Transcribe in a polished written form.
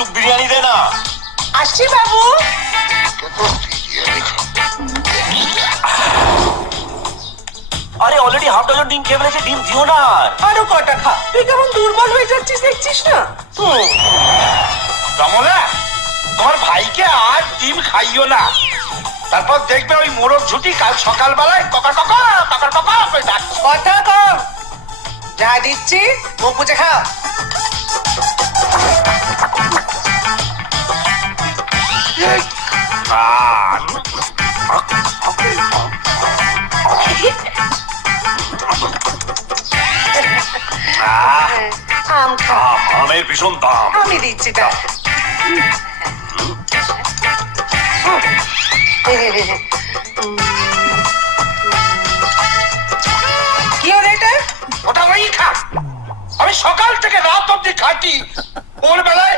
একটু বিরিয়ানি দে না। আসছি বাবু। আরে অলরেডি হাফ ডজন ডিম খেয়ে ফেলেছে, ডিম দিও না। আরো কটা খা, তুই কেমন দুর্বল হয়ে যাচ্ছিস দেখছিস না? কমলা, তোমার ভাইকে আর ডিম খাইও না, তারপর দেখবে ওই মোরগ ঝুটি কাল সকালবেলায় ককা ককা ককা ককা করে ডাকছে। কথা কম, যা দিচ্ছি মুখ বুঝে খাও। আম খা, আমের ভীষণ দাম। আমি দিচ্ছি তা। কি হলো এটা? ওটা ওই খা, আমি সকাল থেকে রাত অব্দি খাটি, ওর বেলায়